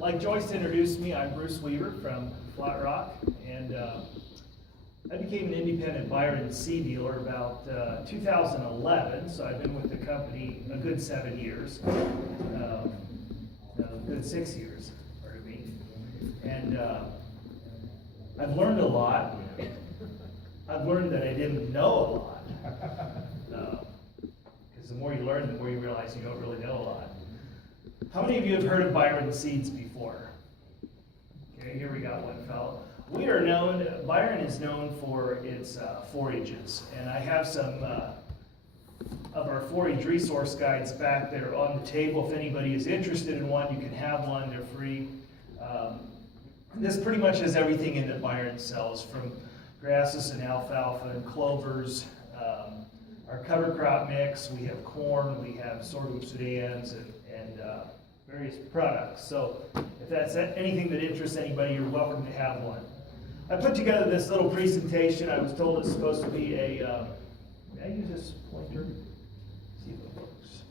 Like Joyce introduced me, I'm Bruce Weaver from Flatrock, and I became an independent buyer and seed dealer about 2011, so I've been with the company a good 7 years, no, a good 6 years, pardon me, and I've learned a lot. I've learned that I didn't know a lot, because the more you learn, the more you realize you don't really know a lot. How many of you have heard of Byron Seeds before? Okay, here we got one fellow. Byron is known for its forages, and I have some of our forage resource guides back there on the table. If anybody is interested in one, you can have one, they're free. This pretty much has everything in that Byron sells, from grasses and alfalfa and clovers, our cover crop mix, we have corn, we have sorghum Sudans, and various products. So if that's anything that interests anybody, you're welcome to have one. I put together this little presentation. I was told it's supposed to be a, may I use this pointer? See if it works.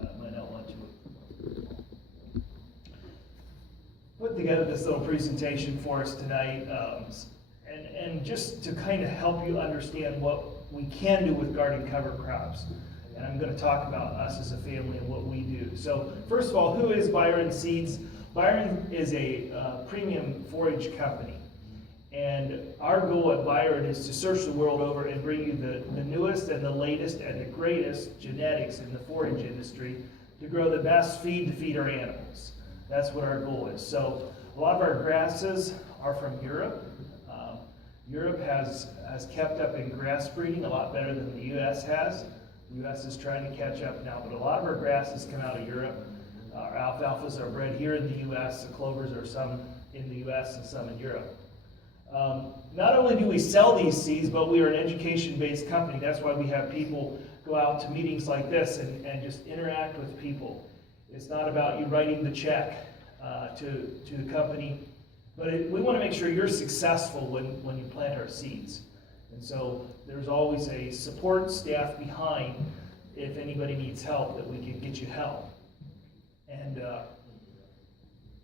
I might not want to. Put together this little presentation for us tonight, and just to kind of help you understand what we can do with garden cover crops. And I'm going to talk about us as a family and what we do. So first of all, who is Byron Seeds? Byron is a premium forage company. And our goal at Byron is to search the world over and bring you the newest and the latest and the greatest genetics in the forage industry to grow the best feed to feed our animals. That's what our goal is. So a lot of our grasses are from Europe. Europe has kept up in grass breeding a lot better than the U.S. has. The U.S. is trying to catch up now, but a lot of our grasses come out of Europe. Our alfalfas are bred here in the U.S. The clovers are some in the U.S. and some in Europe. Not only do we sell these seeds, but we are an education-based company. That's why we have people go out to meetings like this and just interact with people. It's not about you writing the check to the company, but we want to make sure you're successful when you plant our seeds. And so there's always a support staff behind if anybody needs help, that we can get you help. And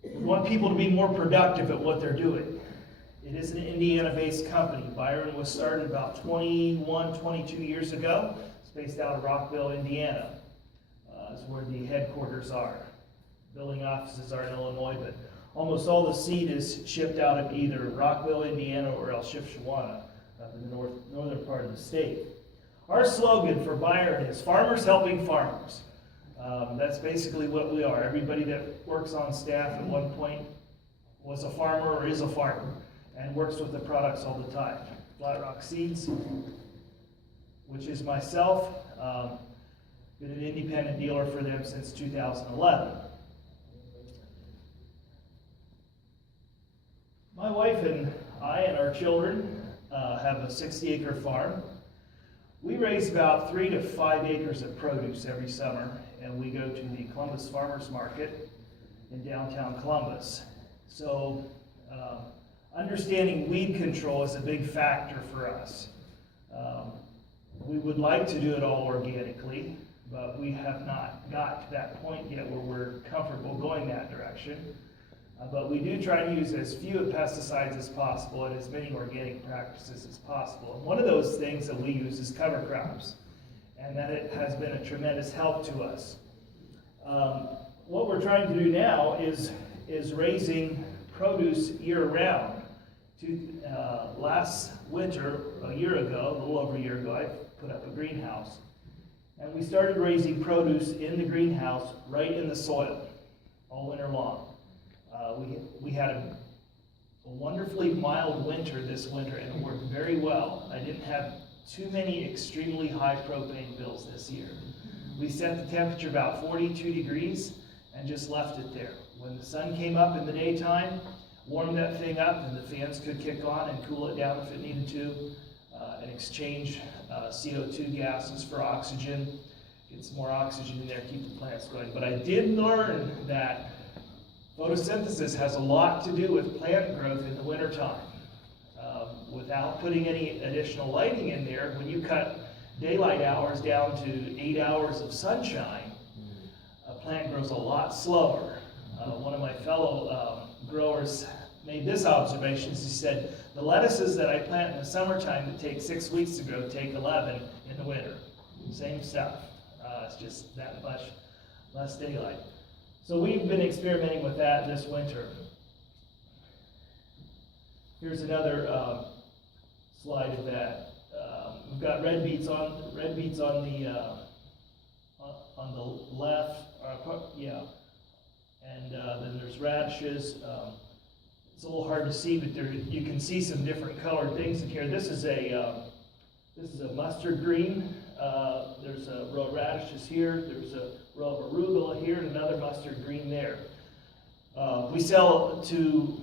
we want people to be more productive at what they're doing. It is an Indiana-based company. Byron was started about 21, 22 years ago. It's based out of Rockville, Indiana. Is where the headquarters are. Building offices are in Illinois, but almost all the seed is shipped out of either Rockville, Indiana, or else Shipshewana, up in the northern part of the state. Our slogan for Byron is Farmers Helping Farmers. That's basically what we are. Everybody that works on staff at one point was a farmer or is a farmer and works with the products all the time. Flatrock Seeds, which is myself, been an independent dealer for them since 2011. My wife and I and our children have a 60-acre farm. We raise about 3 to 5 acres of produce every summer, and we go to the Columbus Farmers Market in downtown Columbus. So understanding weed control is a big factor for us. We would like to do it all organically, but we have not got to that point yet where we're comfortable going that direction. But we do try to use as few pesticides as possible and as many organic practices as possible. And one of those things that we use is cover crops, and that it has been a tremendous help to us. What we're trying to do now is raising produce year-round. Last winter, a little over a year ago, I put up a greenhouse, and we started raising produce in the greenhouse right in the soil all winter long. We had a wonderfully mild winter this winter, and it worked very well. I didn't have too many extremely high propane bills this year. We set the temperature about 42 degrees and just left it there. When the sun came up in the daytime, warmed that thing up, and the fans could kick on and cool it down if it needed to, and exchange CO2 gases for oxygen, get some more oxygen in there, keep the plants going. But I did learn that photosynthesis has a lot to do with plant growth in the wintertime. Without putting any additional lighting in there, when you cut daylight hours down to 8 hours of sunshine, plant grows a lot slower. One of my fellow growers made this observation. He said, the lettuces that I plant in the summertime that take 6 weeks to grow take 11 in the winter. Same stuff. It's just that much less daylight. So we've been experimenting with that this winter. Here's another slide of that. We've got red beets on the left, and then there's radishes. It's a little hard to see, but you can see some different colored things in here. This is a mustard green. There's a row of radishes here. There's a row of arugula here, and another mustard green there. We sell to.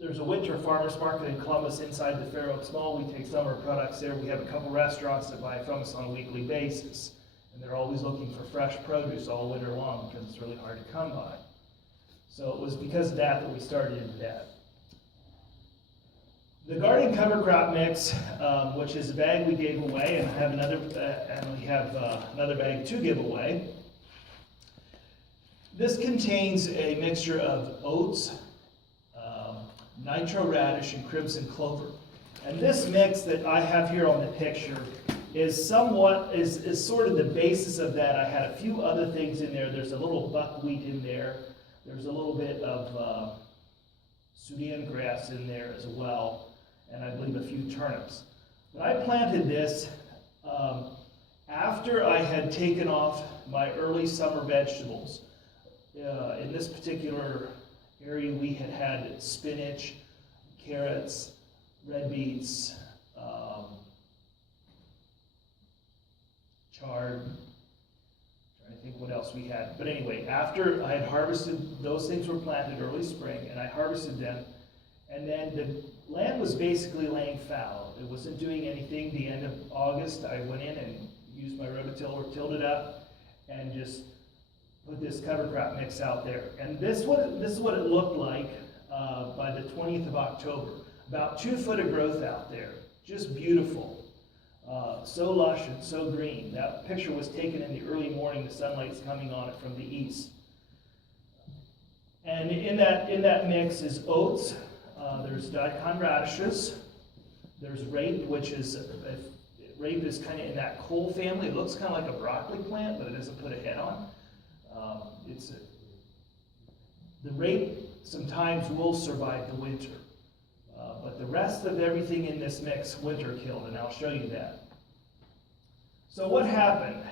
There's a winter farmers market in Columbus inside the Fair Oaks Mall. We take summer products there. We have a couple restaurants that buy from us on a weekly basis. And they're always looking for fresh produce all winter long because it's really hard to come by. So it was because of that we started into that. The garden cover crop mix, which is a bag we gave away, and we have another bag to give away. This contains a mixture of oats, nitro radish, and crimson clover. And this mix that I have here on the picture is sort of the basis of that. I had a few other things in there. There's a little buckwheat in there. There's a little bit of Sudan grass in there as well, and I believe a few turnips. But I planted this after I had taken off my early summer vegetables. In this particular area, we had spinach, carrots, red beets, chard. Trying to think what else we had. But anyway, after I had harvested, those things were planted early spring, and I harvested them. And then the land was basically laying fallow. It wasn't doing anything. The end of August, I went in and used my rototiller, tilled it up, and just put this cover crop mix out there. And this is what it looked like by the 20th of October. About 2 foot of growth out there. Just beautiful. So lush and so green. That picture was taken in the early morning. The sunlight's coming on it from the east. And in that mix is oats. There's daikon radishes. There's rape, which is kind of in that cole family. It looks kind of like a broccoli plant, but it doesn't put a head on. The rape sometimes will survive the winter, but the rest of everything in this mix winter killed, and I'll show you that. So what happened?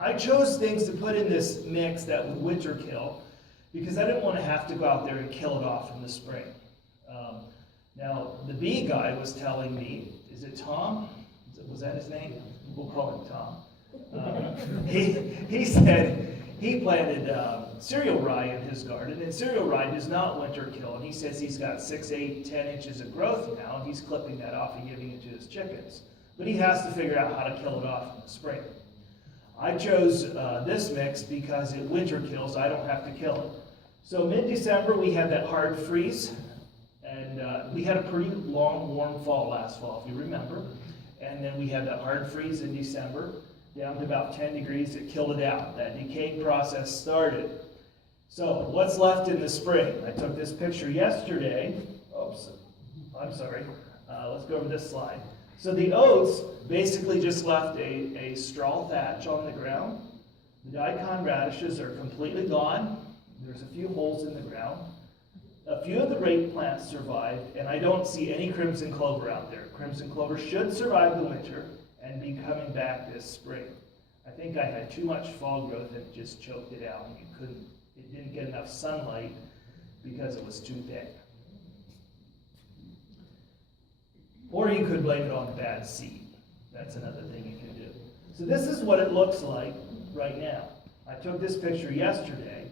I chose things to put in this mix that would winter kill because I didn't want to have to go out there and kill it off in the spring. Now, the bee guy was telling me, is it Tom? Was that his name? We'll call him Tom. He said he planted cereal rye in his garden, and cereal rye does not winter kill. And he says he's got 6, 8, 10 inches of growth now, and he's clipping that off and giving it to his chickens. But he has to figure out how to kill it off in the spring. I chose this mix because it winter kills. I don't have to kill it. So mid-December, we had that hard freeze, and we had a pretty long, warm fall last fall, if you remember. And then we had that hard freeze in December, down to about 10 degrees. It killed it out. That decaying process started. So what's left in the spring? I took this picture yesterday. Oops, I'm sorry. Let's go over this slide. So the oats basically just left a straw thatch on the ground. The daikon radishes are completely gone. There's a few holes in the ground. A few of the rape plants survived, and I don't see any crimson clover out there. Crimson clover should survive the winter and be coming back this spring. I think I had too much fall growth and it just choked it out, and it didn't get enough sunlight because it was too thick. Or you could blame it on bad seed. That's another thing you can do. So this is what it looks like right now. I took this picture yesterday.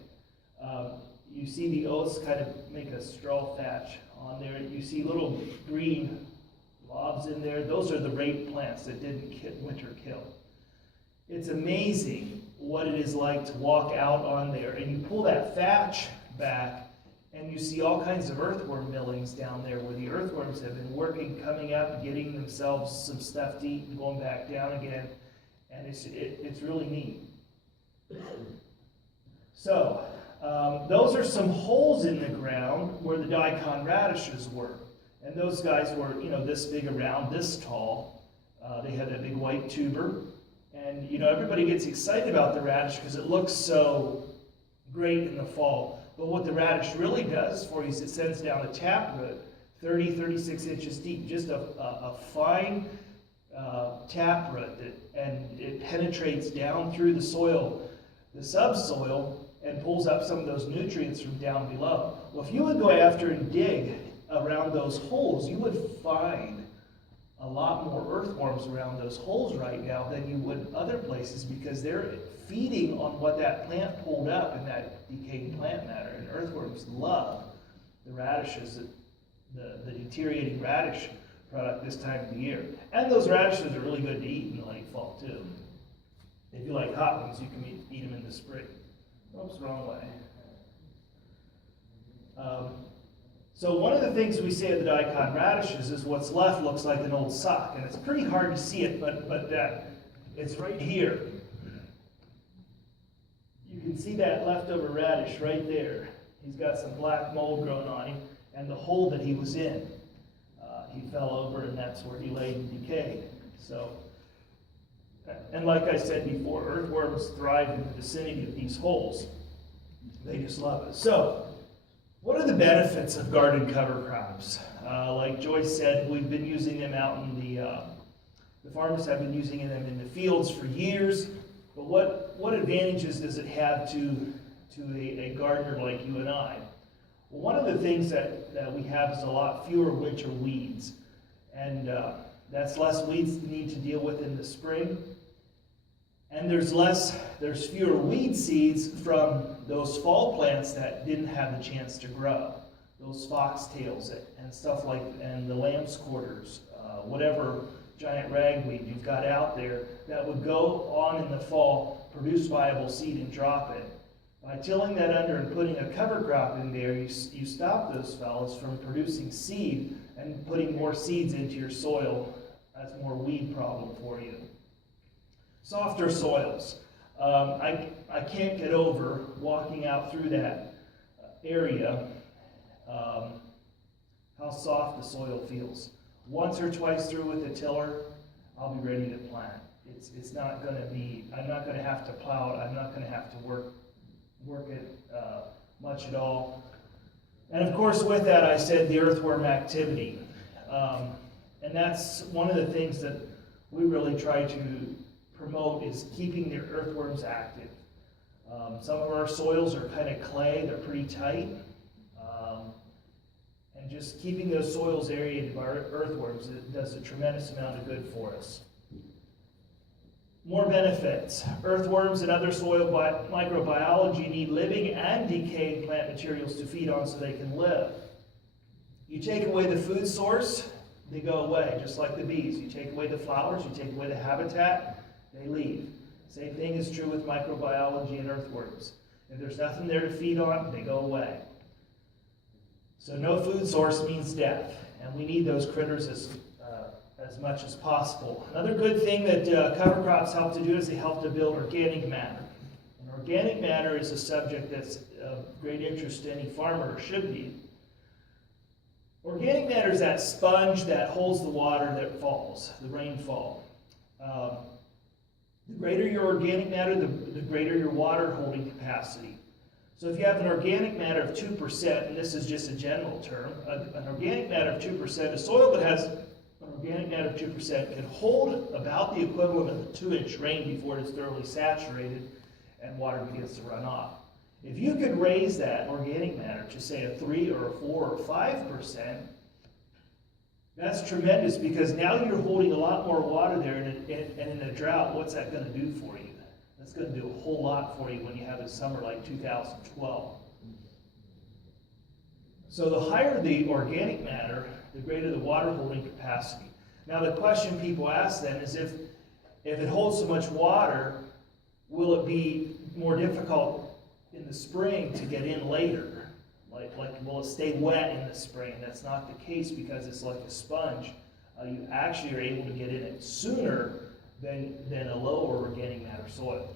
You see the oats kind of make a straw thatch on there. You see little green lobs in there. Those are the rape plants that didn't winter kill. It's amazing what it is like to walk out on there, and you pull that thatch back, and you see all kinds of earthworm millings down there where the earthworms have been working, coming up, getting themselves some stuff to eat, and going back down again, and it's really neat. So, those are some holes in the ground where the daikon radishes were. And those guys were, this big around, this tall. They had that big white tuber. And, everybody gets excited about the radish because it looks so great in the fall. But what the radish really does for you is it sends down a taproot 36 inches deep, just a fine taproot, and it penetrates down through the soil, the subsoil, and pulls up some of those nutrients from down below. Well, if you would go after and dig around those holes, you would find a lot more earthworms around those holes right now than you would other places, because they're feeding on what that plant pulled up in that decayed plant matter. And earthworms love the radishes, the deteriorating radish product this time of the year. And those radishes are really good to eat in the late fall too. If you like hot ones, you can eat them in the spring. Oops, wrong way. So one of the things we say of the daikon radishes is what's left looks like an old sock, and it's pretty hard to see it, but that it's right here. You can see that leftover radish right there. He's got some black mold growing on him, and the hole that he was in. He fell over, and that's where he laid and decayed. So, and like I said before, earthworms thrive in the vicinity of these holes. They just love it. So, what are the benefits of garden cover crops? Like Joyce said, we've been using them out in the farmers have been using them in the fields for years. But what advantages does it have to a gardener like you and I? Well, one of the things that we have is a lot fewer winter weeds. And that's less weeds to need to deal with in the spring. And there's fewer weed seeds from those fall plants that didn't have the chance to grow. Those foxtails and stuff like, and the lamb's quarters, whatever giant ragweed you've got out there that would go on in the fall, produce viable seed and drop it. By tilling that under and putting a cover crop in there, you stop those fellows from producing seed and putting more seeds into your soil. That's more weed problem for you. Softer soils. I can't get over walking out through that area, how soft the soil feels. Once or twice through with the tiller, I'll be ready to plant. It's not going to be, I'm not going to have to plow it, I'm not going to have to work it much at all. And of course with that I said the earthworm activity. And that's one of the things that we really try to promote is keeping the earthworms active. Some of our soils are kind of clay, they're pretty tight. And just keeping those soils aerated by earthworms, it does a tremendous amount of good for us. More benefits. Earthworms and other soil microbiology need living and decaying plant materials to feed on so they can live. You take away the food source, they go away, just like the bees. You take away the flowers, you take away the habitat, they leave. Same thing is true with microbiology and earthworms. If there's nothing there to feed on, they go away. So no food source means death, and we need those critters as much as possible. Another good thing that cover crops help to do is they help to build organic matter. And organic matter is a subject that's of great interest to any farmer, or should be. Organic matter is that sponge that holds the water that falls, the rainfall. The greater your organic matter, the greater your water holding capacity. So if you have an organic matter of 2%, and this is just a general term, an organic matter of 2%, a soil that has an organic matter of 2% can hold about the equivalent of a 2-inch rain before it is thoroughly saturated and water begins to run off. If you could raise that organic matter to say a 3 or a 4 or 5%, that's tremendous, because now you're holding a lot more water there, and in a drought, what's that going to do for you? That's going to do a whole lot for you when you have a summer like 2012. So the higher the organic matter, the greater the water holding capacity. Now the question people ask then is if it holds so much water, will it be more difficult in the spring to get in later? Like will it stay wet in the spring? That's not the case, because it's like a sponge. You actually are able to get in it sooner than a lower organic matter soil.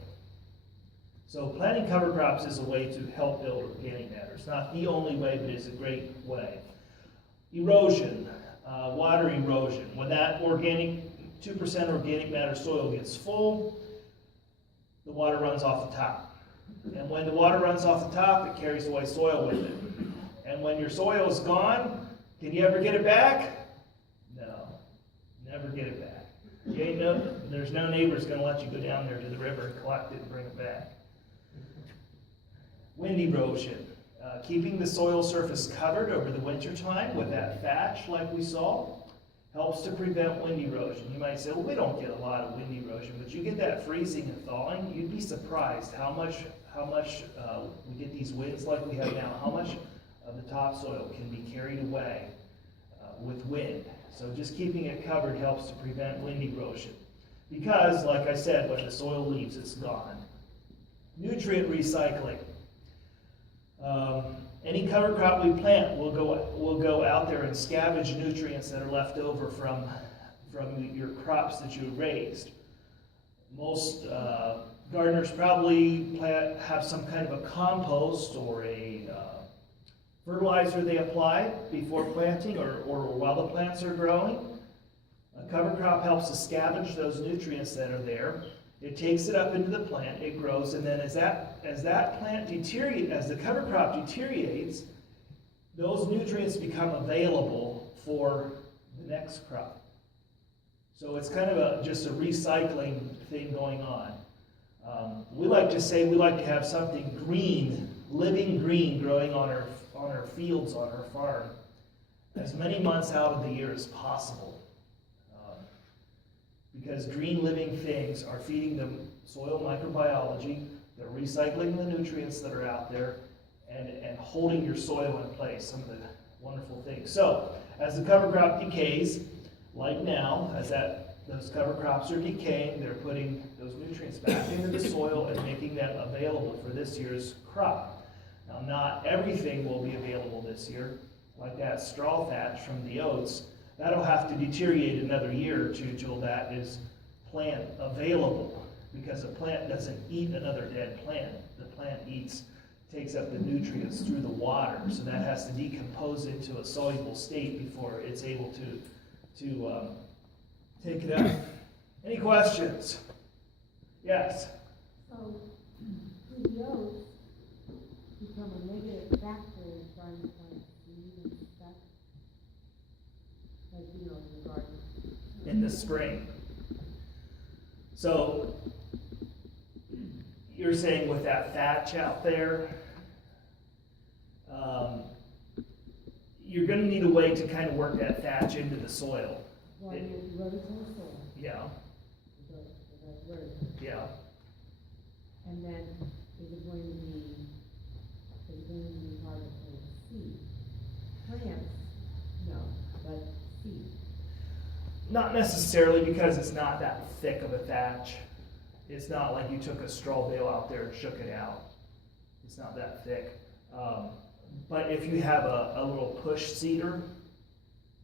So planting cover crops is a way to help build organic matter. It's not the only way, but it's a great way. Erosion, water erosion. When that 2% organic matter soil gets full, the water runs off the top. And when the water runs off the top, it carries away soil with it. And when your soil is gone, can you ever get it back? No, never get it back. There's no neighbor's going to let you go down there to the river and collect it and bring it back. Wind erosion, keeping the soil surface covered over the winter time with that thatch like we saw, helps to prevent wind erosion. You might say, well, we don't get a lot of wind erosion, but you get that freezing and thawing, you'd be surprised how much we get these winds like we have now, how much of the topsoil can be carried away with wind. So just keeping it covered helps to prevent wind erosion. Because, like I said, when the soil leaves, it's gone. Nutrient recycling. Any cover crop we plant will go out there and scavenge nutrients that are left over from your crops that you raised. Most gardeners probably have some kind of a compost or a fertilizer they apply before planting or while the plants are growing. A cover crop helps to scavenge those nutrients that are there. It takes it up into the plant, it grows, and then as that plant deteriorates, as the cover crop deteriorates, those nutrients become available for the next crop. So it's kind of just a recycling thing going on. We like to say we like to have something green, living green, growing on our fields, on our farm, as many months out of the year as possible. Because green living things are feeding the soil microbiology, they're recycling the nutrients that are out there, and holding your soil in place, some of the wonderful things. So, as the cover crop decays, like now, as those cover crops are decaying, they're putting those nutrients back into the soil and making them available for this year's crop. Now, not everything will be available this year, like that straw thatch from the oats. That'll have to deteriorate another year or two till that is plant available, because a plant doesn't eat another dead plant. The plant takes up the nutrients through the water, so that has to decompose into a soluble state before it's able to take it up. Any questions? Yes? So, do the oats become a negative factor in trying to plant seed and stuff? Like, in the garden? In the spring. So, you're saying with that thatch out there, you're going to need a way to kind of work that thatch into the soil. Well, you run it in the soil. Yeah. Yeah. And then, is it going to be hard to plant seed? Plants, no, but seed. Not necessarily, because it's not that thick of a thatch. It's not like you took a straw bale out there and shook it out. It's not that thick. But if you have a little push seeder,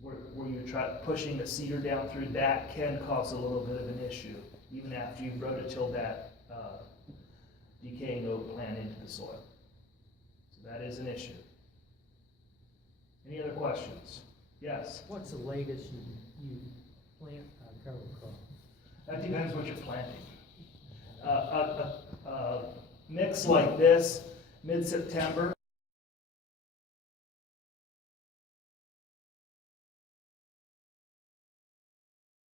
where you're pushing the seeder down through, that can cause a little bit of an issue, even after you've rototilled that decaying oat plant into the soil. So that is an issue. Any other questions? Yes? What's the latest you plant a cover crop? That depends what you're planting. Mix like this, mid-September,